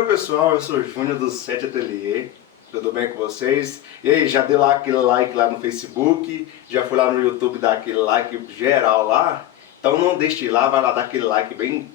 Oi pessoal, eu sou o Júnior do Sete Ateliê, tudo bem com vocês? E aí, já deu lá aquele like lá no Facebook, já foi lá no YouTube dar aquele like geral lá? Então não deixe de ir lá, vai lá dar aquele like bem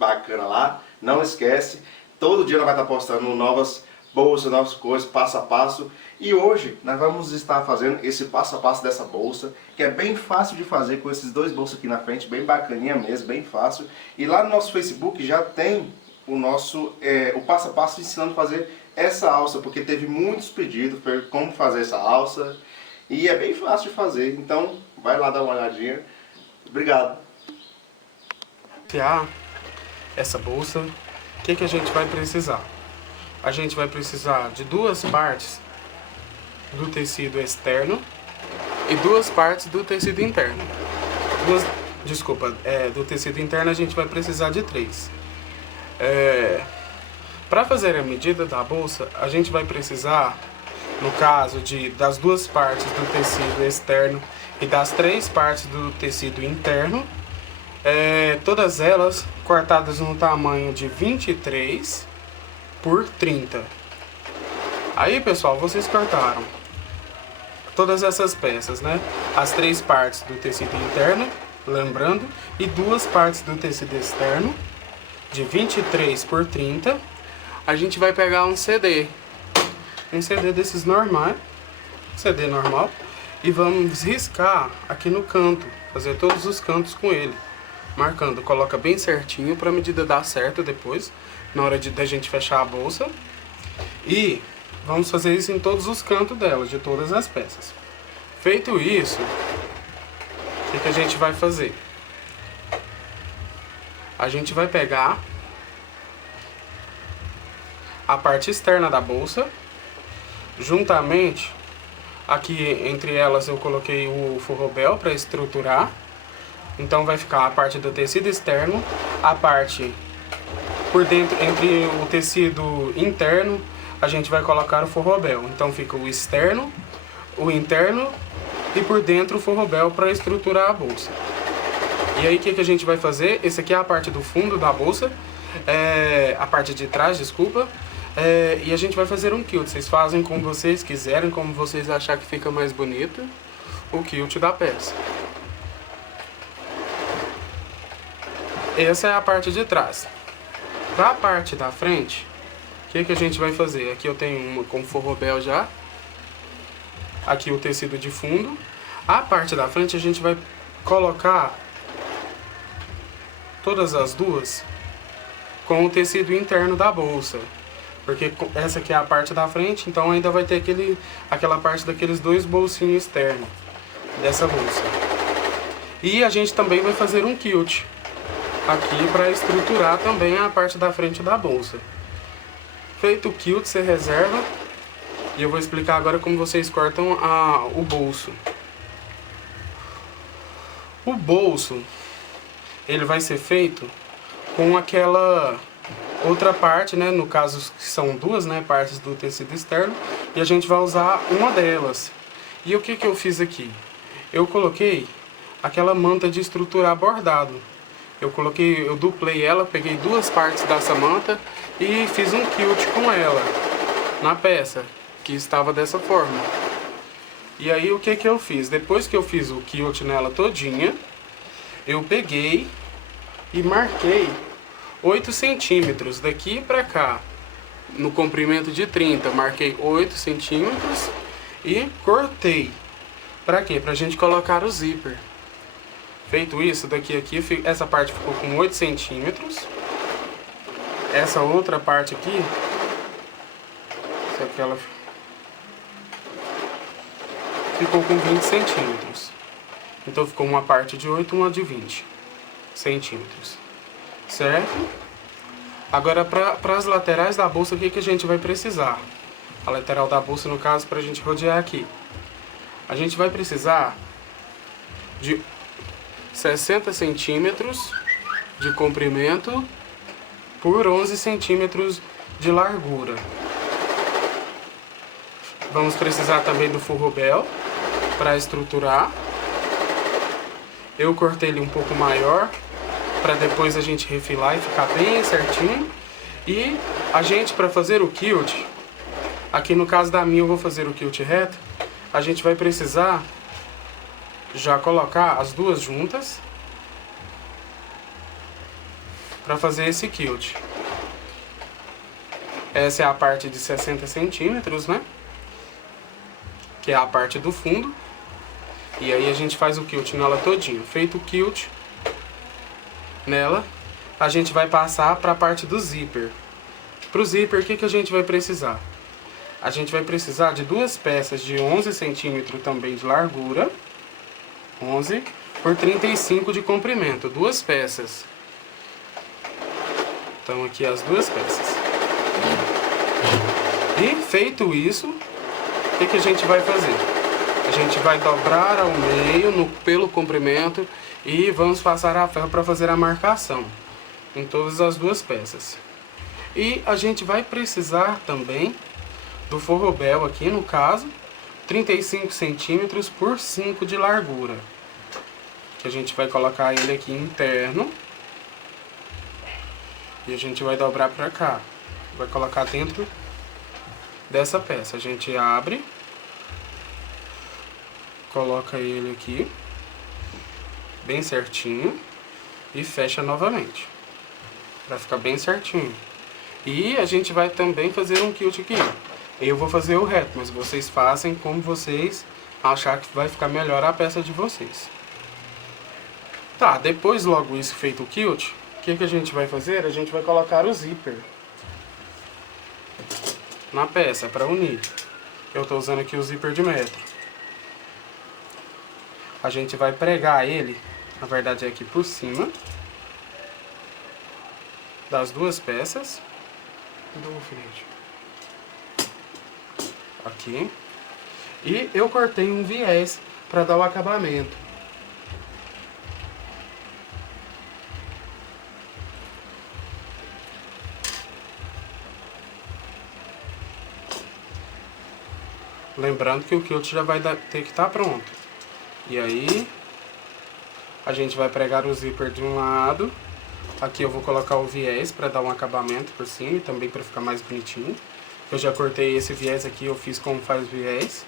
bacana lá, não esquece, todo dia nós vai estar postando novas bolsas, novas coisas, passo a passo. E hoje nós vamos estar fazendo esse passo a passo dessa bolsa, que é bem fácil de fazer com esses dois bolsos aqui na frente, bem bacaninha mesmo, bem fácil. E lá no nosso Facebook já tem o nosso o passo a passo ensinando a fazer essa alça, porque teve muitos pedidos para como fazer essa alça e é bem fácil de fazer, então vai lá dar uma olhadinha. Obrigado. Essa bolsa, o que a gente vai precisar? A gente vai precisar de duas partes do tecido externo e duas partes do tecido interno. Do tecido interno a gente vai precisar de 3. Para fazer a medida da bolsa, a gente vai precisar, no caso das duas partes do tecido externo e das 3 partes do tecido interno, todas elas cortadas no tamanho de 23 por 30. Aí pessoal, vocês cortaram todas essas peças, né? As 3 partes do tecido interno, lembrando, e 2 partes do tecido externo, de 23 por 30, a gente vai pegar um CD desses normais, CD normal, e vamos riscar aqui no canto, fazer todos os cantos com ele, marcando, coloca bem certinho para a medida dar certo depois, na hora da gente fechar a bolsa, e vamos fazer isso em todos os cantos dela, de todas as peças. Feito isso, o que a gente vai fazer? A gente vai pegar a parte externa da bolsa, juntamente, aqui entre elas eu coloquei o forrobel para estruturar, então vai ficar a parte do tecido externo, a parte por dentro, entre o tecido interno, a gente vai colocar o forrobel, então fica o externo, o interno e por dentro o forrobel para estruturar a bolsa. E aí o que a gente vai fazer? Esse aqui é a parte do fundo da bolsa, a parte de trás, desculpa. E a gente vai fazer um quilt. Vocês fazem como vocês quiserem, como vocês acharem que fica mais bonito o quilt da peça. Essa é a parte de trás. Para a parte da frente, o que a gente vai fazer? Aqui eu tenho uma com forrobel já. Aqui o tecido de fundo. A parte da frente a gente vai colocar todas as duas com o tecido interno da bolsa, porque essa aqui é a parte da frente, então ainda vai ter aquela parte daqueles 2 bolsinhos externos dessa bolsa. E a gente também vai fazer um quilt aqui para estruturar também a parte da frente da bolsa. Feito o quilt, você reserva, e eu vou explicar agora como vocês cortam o bolso. O bolso, ele vai ser feito com aquela outra parte, né? No caso são 2, né, partes do tecido externo, e a gente vai usar uma delas. E o que eu fiz aqui? Eu coloquei aquela manta de estruturar bordado. Eu duplei ela, peguei 2 partes dessa manta e fiz um quilt com ela na peça, que estava dessa forma. E aí o que eu fiz? Depois que eu fiz o quilt nela todinha, eu peguei e marquei 8 centímetros daqui pra cá. No comprimento de 30, marquei 8 centímetros e cortei. Pra quê? Pra gente colocar o zíper. Feito isso, essa parte ficou com 8 centímetros. Essa outra parte aqui, ela ficou com 20 centímetros. Então ficou uma parte de 8 e uma de 20 centímetros. Certo? Agora para as laterais da bolsa, o que a gente vai precisar? A lateral da bolsa, no caso, para a gente rodear aqui. A gente vai precisar de 60 centímetros de comprimento por 11 centímetros de largura. Vamos precisar também do forrobel para estruturar. Eu cortei ele um pouco maior, para depois a gente refilar e ficar bem certinho. E a gente, para fazer o quilt, aqui no caso da minha eu vou fazer o quilt reto, a gente vai precisar já colocar as duas juntas para fazer esse quilt. Essa é a parte de 60 centímetros, né? Que é a parte do fundo. E aí a gente faz o quilt nela todinho. Feito o quilt nela, a gente vai passar para a parte do zíper. Para o zíper, o que a gente vai precisar? A gente vai precisar de duas peças de 11 centímetros também de largura. 11 por 35 de comprimento. Duas peças. Então aqui as duas peças. E feito isso, o que a gente vai fazer? A gente vai dobrar ao meio pelo comprimento e vamos passar a ferro para fazer a marcação em todas as duas peças. E a gente vai precisar também do forrobel aqui, no caso, 35 centímetros por 5 de largura. Que a gente vai colocar ele aqui interno. E a gente vai dobrar para cá. Vai colocar dentro dessa peça. A gente abre. Coloca ele aqui. Bem certinho. E fecha novamente. Para ficar bem certinho. E a gente vai também fazer um quilt aqui. Eu vou fazer o reto, mas vocês fazem como vocês achar que vai ficar melhor a peça de vocês. Tá, depois logo isso feito o quilt, o que a gente vai fazer? A gente vai colocar o zíper na peça para unir. Eu estou usando aqui o zíper de metro. A gente vai pregar ele, na verdade é aqui por cima das duas peças. Do alfinete. Aqui. E eu cortei um viés para dar o acabamento. Lembrando que o quilt já vai ter que estar pronto. E aí a gente vai pregar o zíper de um lado. Aqui eu vou colocar o viés para dar um acabamento por cima e também para ficar mais bonitinho. Eu já cortei esse viés aqui, eu fiz como faz viés.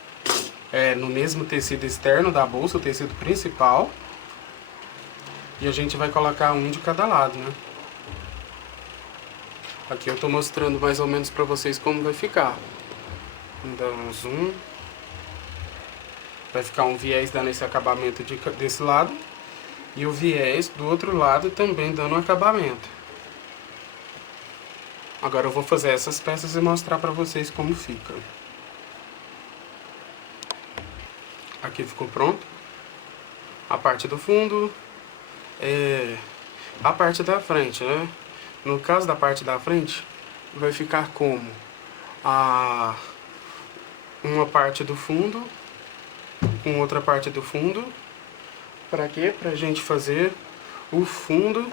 No mesmo tecido externo da bolsa, o tecido principal. E a gente vai colocar um de cada lado, né? Aqui eu tô mostrando mais ou menos para vocês como vai ficar. Vou dar um zoom. Vai ficar um viés dando esse acabamento desse lado. E o viés do outro lado também dando um acabamento. Agora eu vou fazer essas peças e mostrar pra vocês como fica. Aqui ficou pronto. A parte do fundo. A parte da frente, né? No caso da parte da frente, vai ficar como? Uma parte do fundo com outra parte do fundo. Para quê? Pra gente fazer o fundo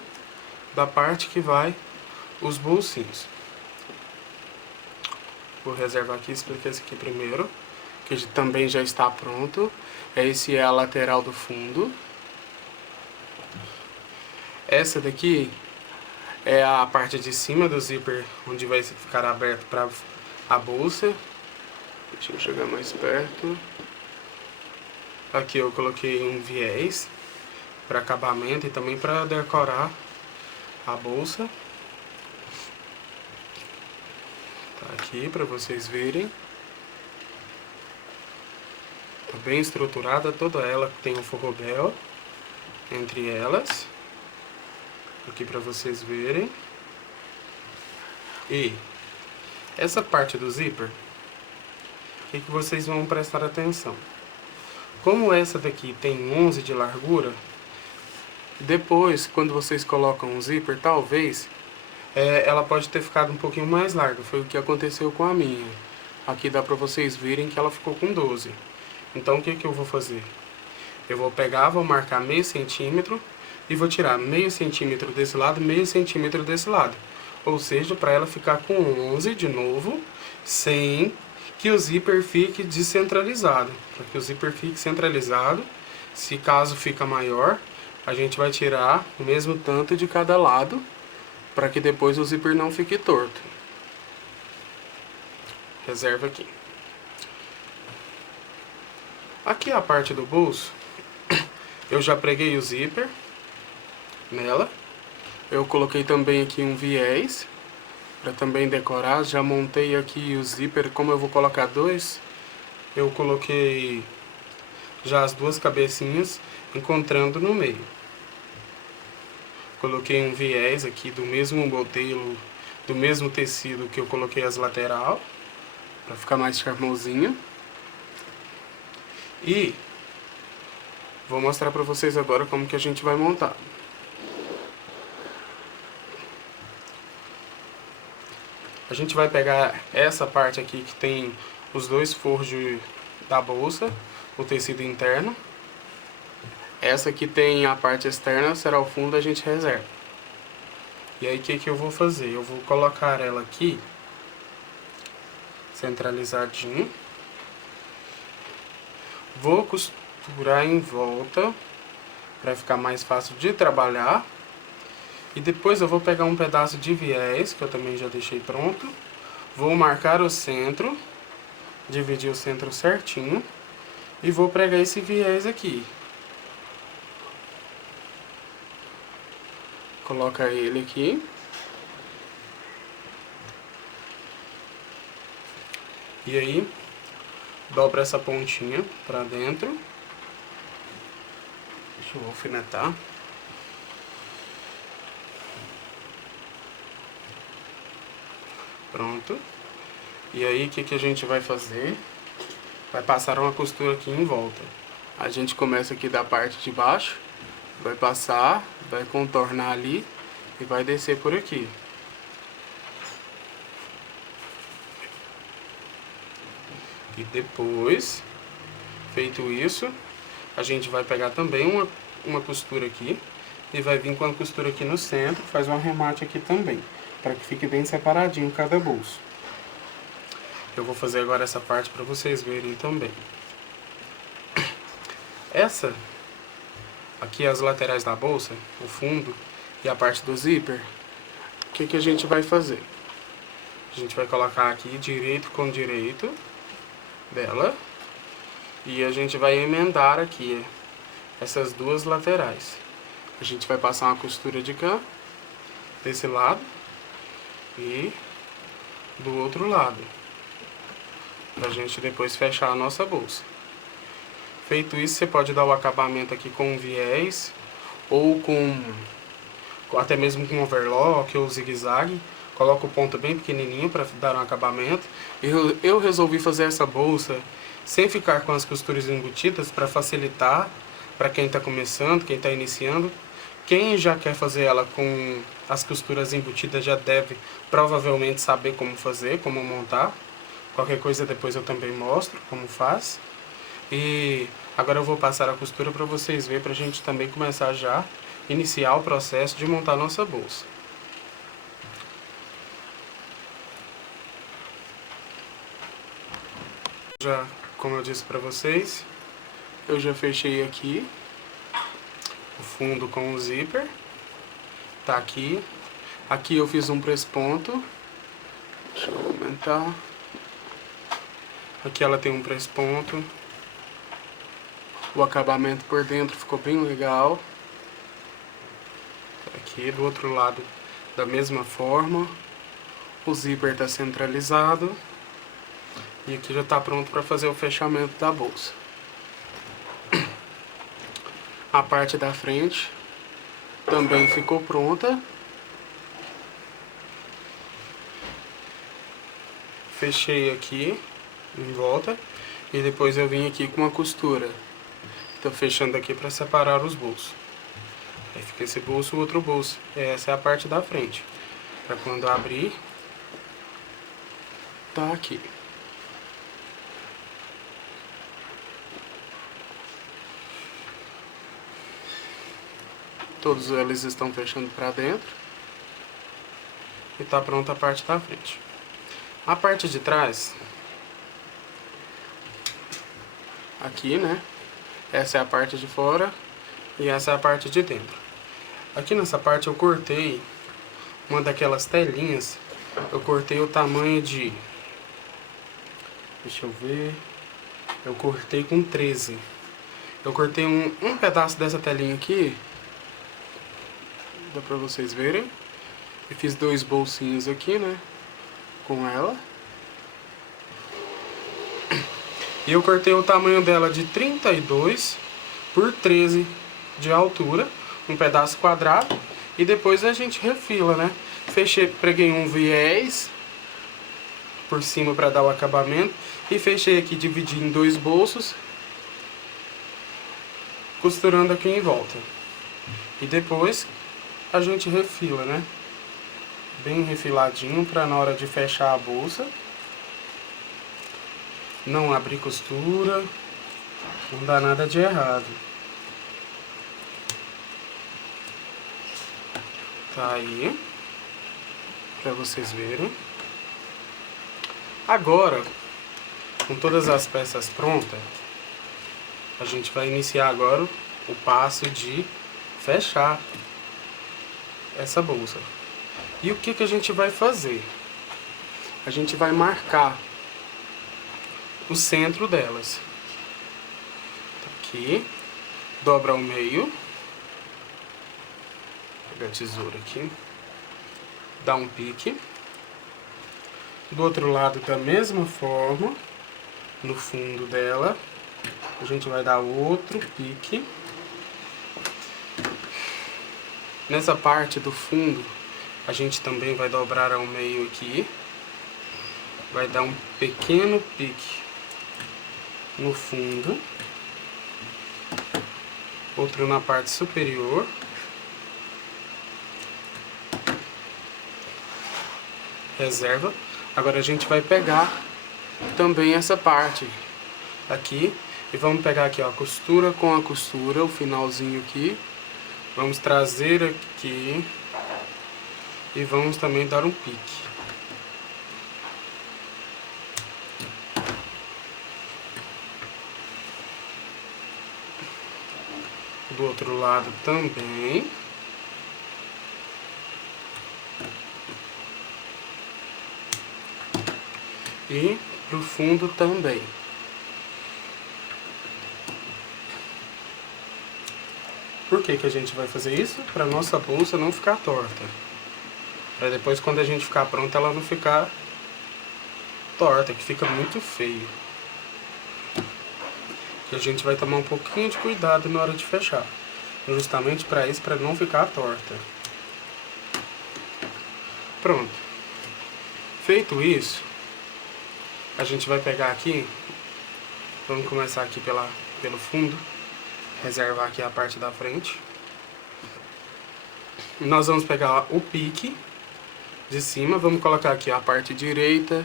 da parte que vai os bolsinhos. Vou reservar aqui e explicar esse aqui primeiro, que também já está pronto. Esse é a lateral do fundo. Essa daqui é a parte de cima do zíper, onde vai ficar aberto para a bolsa. Deixa eu chegar mais perto. Aqui eu coloquei um viés para acabamento e também para decorar a bolsa. Tá aqui para vocês verem. Tá bem estruturada, toda ela tem um forrobel entre elas. Aqui para vocês verem. E essa parte do zíper, o que vocês vão prestar atenção? Como essa daqui tem 11 de largura, depois, quando vocês colocam um zíper, talvez ela pode ter ficado um pouquinho mais larga. Foi o que aconteceu com a minha. Aqui dá pra vocês verem que ela ficou com 12. Então, o que eu vou fazer? Eu vou pegar, vou marcar meio centímetro e vou tirar meio centímetro desse lado, meio centímetro desse lado. Ou seja, para ela ficar com 11 de novo, sem que o zíper fique descentralizado. Para que o zíper fique centralizado, se caso fica maior, a gente vai tirar o mesmo tanto de cada lado para que depois o zíper não fique torto. Reserva aqui. Aqui a parte do bolso, eu já preguei o zíper nela. Eu coloquei também aqui um viés para também decorar. Já montei aqui o zíper, como eu vou colocar dois, eu coloquei já as duas cabecinhas encontrando no meio. Coloquei um viés aqui do mesmo modelo, do mesmo tecido que eu coloquei as lateral, para ficar mais charmosinho. E vou mostrar para vocês agora como que a gente vai montar. A gente vai pegar essa parte aqui que tem os dois forros da bolsa, o tecido interno. Essa aqui tem a parte externa, será o fundo, a gente reserva. E aí o que eu vou fazer? Eu vou colocar ela aqui, centralizadinho. Vou costurar em volta, para ficar mais fácil de trabalhar. E depois eu vou pegar um pedaço de viés, que eu também já deixei pronto. Vou marcar o centro, dividir o centro certinho. E vou pregar esse viés aqui. Coloca ele aqui. E aí, dobra essa pontinha pra dentro. Deixa eu alfinetar. Pronto. E aí, o que a gente vai fazer? Vai passar uma costura aqui em volta. A gente começa aqui da parte de baixo, vai passar, vai contornar ali e vai descer por aqui. E depois, feito isso, a gente vai pegar também uma costura aqui e vai vir com a costura aqui no centro, faz um arremate aqui também, para que fique bem separadinho cada bolso. Eu vou fazer agora essa parte para vocês verem também. Essa aqui, as laterais da bolsa, o fundo e a parte do zíper, o que a gente vai fazer? A gente vai colocar aqui direito com direito dela e a gente vai emendar aqui essas duas laterais. A gente vai passar uma costura de cá, desse lado e do outro lado, pra gente depois fechar a nossa bolsa. Feito isso, você pode dar o acabamento aqui com um viés ou até mesmo com overlock ou zigue-zague. Coloca o ponto bem pequenininho para dar um acabamento. Eu resolvi fazer essa bolsa sem ficar com as costuras embutidas para facilitar para quem está começando, quem está iniciando. Quem já quer fazer ela com as costuras embutidas já deve provavelmente saber como fazer, como montar. Qualquer coisa depois eu também mostro como faz. E agora eu vou passar a costura para vocês verem, para a gente também começar já, iniciar o processo de montar nossa bolsa. Já, como eu disse para vocês, eu já fechei aqui o fundo com o zíper. Tá aqui. Aqui eu fiz um press-ponto. Deixa eu aumentar. Aqui ela tem um press-ponto. O acabamento por dentro ficou bem legal. Aqui do outro lado da mesma forma. O zíper está centralizado. E aqui já está pronto para fazer o fechamento da bolsa. A parte da frente também ficou pronta. Fechei aqui em volta e depois eu vim aqui com uma costura. Estou fechando aqui para separar os bolsos. Aí fica esse bolso e o outro bolso. Essa é a parte da frente. Para quando abrir, tá aqui. Todos eles estão fechando para dentro. E tá pronta a parte da frente. A parte de trás, aqui, né? Essa é a parte de fora e essa é a parte de dentro. Aqui nessa parte eu cortei uma daquelas telinhas, eu cortei o tamanho de... Deixa eu ver... Eu cortei com 13. Eu cortei um pedaço dessa telinha aqui. Dá pra vocês verem. E fiz 2 bolsinhos aqui, né? Com ela. E eu cortei o tamanho dela de 32 por 13 de altura. Um pedaço quadrado. E depois a gente refila, né? Fechei, preguei um viés por cima para dar o acabamento. E fechei aqui, dividi em 2 bolsos. Costurando aqui em volta. E depois a gente refila, né? Bem refiladinho para na hora de fechar a bolsa não abrir costura, não dá nada de errado. Tá aí, para vocês verem. Agora, com todas as peças prontas, a gente vai iniciar agora o passo de fechar essa bolsa. E o que a gente vai fazer? A gente vai marcar o centro delas. Aqui, dobra ao meio. Pegar a tesoura aqui. Dá um pique. Do outro lado da mesma forma, no fundo dela, a gente vai dar outro pique. Nessa parte do fundo, a gente também vai dobrar ao meio aqui. Vai dar um pequeno pique no fundo, outro na parte superior, reserva. Agora a gente vai pegar também essa parte aqui e vamos pegar aqui, ó, costura com a costura, o finalzinho aqui, vamos trazer aqui e vamos também dar um pique. Do outro lado também. E pro fundo também. Por que a gente vai fazer isso? Para nossa bolsa não ficar torta. Para depois, quando a gente ficar pronta, ela não ficar torta, que fica muito feio. E a gente vai tomar um pouquinho de cuidado na hora de fechar. Justamente para isso, para não ficar torta. Pronto. Feito isso, a gente vai pegar aqui, vamos começar aqui pelo fundo, reservar aqui a parte da frente. Nós vamos pegar o pique de cima, vamos colocar aqui a parte direita,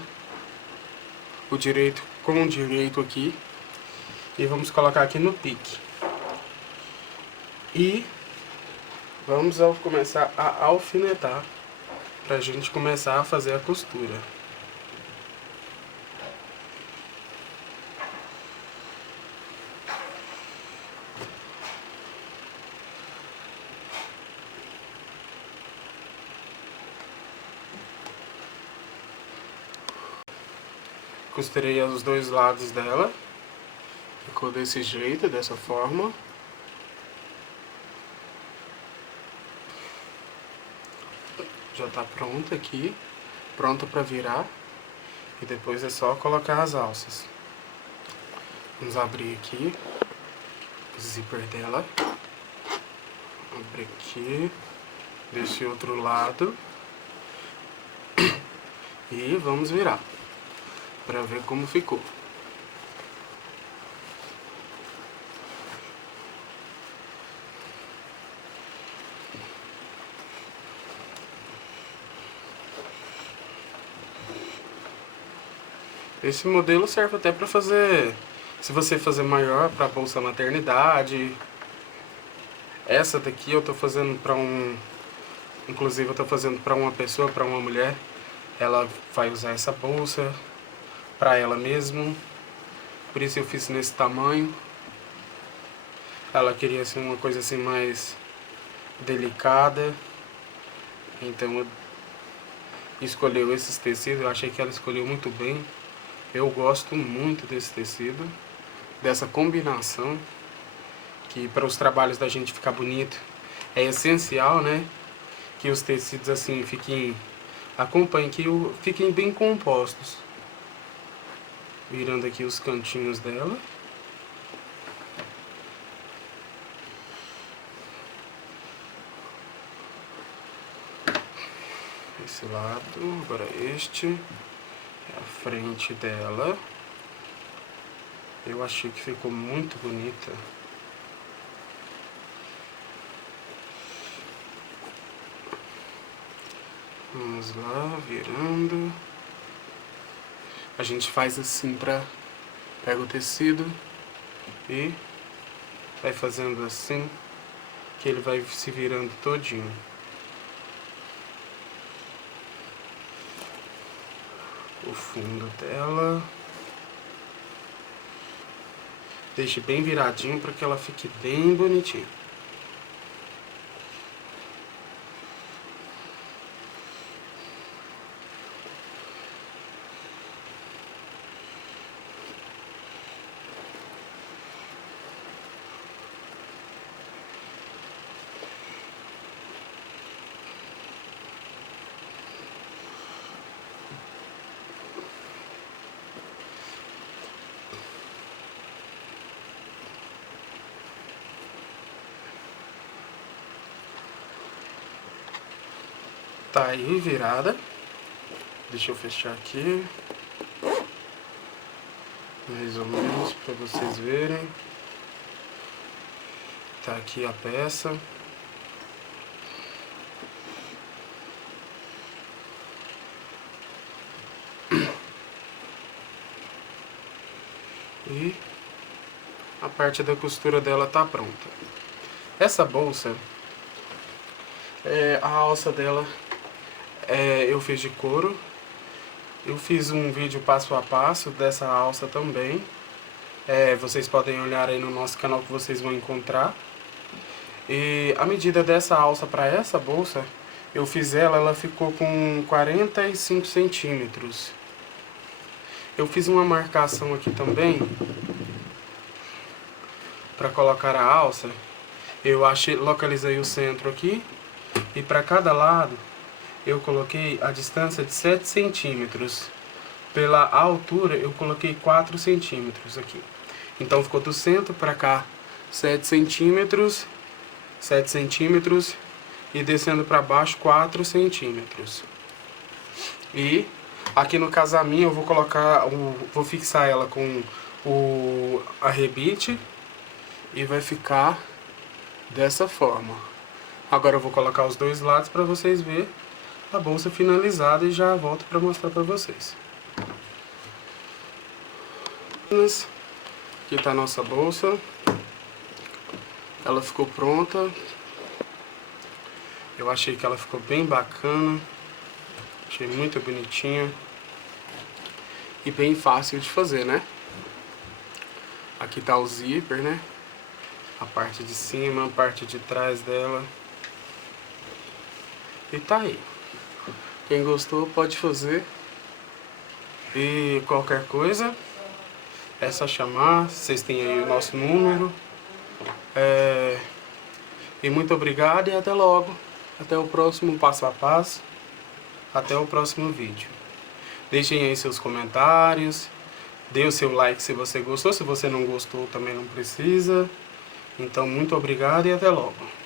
o direito com o direito aqui, e vamos colocar aqui no pique. E vamos começar a alfinetar, pra gente começar a fazer a costura. Costurei os 2 lados dela. Ficou desse jeito, dessa forma. Já tá pronta aqui. Pronta pra virar. E depois é só colocar as alças. Vamos abrir aqui o zíper dela. Abre aqui. Desse outro lado. E vamos virar. Pra ver como ficou. Esse modelo serve até pra fazer, se você fazer maior, pra bolsa maternidade. Essa daqui eu tô fazendo pra inclusive eu tô fazendo pra uma pessoa, pra uma mulher. Ela vai usar essa bolsa pra ela mesma. Por isso eu fiz nesse tamanho. Ela queria assim, uma coisa assim mais delicada. Então eu escolheu esses tecidos. Eu achei que ela escolheu muito bem. Eu gosto muito desse tecido, dessa combinação, que para os trabalhos da gente ficar bonito é essencial, né? Que os tecidos assim acompanhem, que fiquem bem compostos. Virando aqui os cantinhos dela. Esse lado, agora este é a frente dela. Eu achei que ficou muito bonita. Vamos lá, virando. A gente faz assim pega o tecido e vai fazendo assim, que ele vai se virando todinho. O fundo dela. Deixe bem viradinho para que ela fique bem bonitinha. Tá aí virada. Deixa eu fechar aqui. Mais ou menos para vocês verem. Tá aqui a peça. E a parte da costura dela tá pronta. Essa bolsa, a alça dela eu fiz de couro. Eu fiz um vídeo passo a passo dessa alça também. Vocês podem olhar aí no nosso canal que vocês vão encontrar. E a medida dessa alça para essa bolsa, eu fiz ela ficou com 45 centímetros. Eu fiz uma marcação aqui também para colocar a alça. Eu localizei o centro aqui e para cada lado eu coloquei a distância de 7 centímetros. Pela altura eu coloquei 4 centímetros aqui. Então ficou do centro para cá 7 centímetros e descendo para baixo 4 centímetros. E aqui no casaminho eu vou vou fixar ela com o arrebite e vai ficar dessa forma. Agora eu vou colocar os dois lados para vocês verem a bolsa finalizada e já volto para mostrar para vocês. Aqui está a nossa bolsa. Ela ficou pronta. Eu achei que ela ficou bem bacana. Achei muito bonitinha. E bem fácil de fazer, né? Aqui tá o zíper, né? A parte de cima, a parte de trás dela. E tá aí. Quem gostou pode fazer. E qualquer coisa é só chamar. Vocês têm aí o nosso número. E muito obrigado e até logo. Até o próximo passo a passo. Até o próximo vídeo. Deixem aí seus comentários. Dê o seu like se você gostou. Se você não gostou também não precisa. Então muito obrigado e até logo.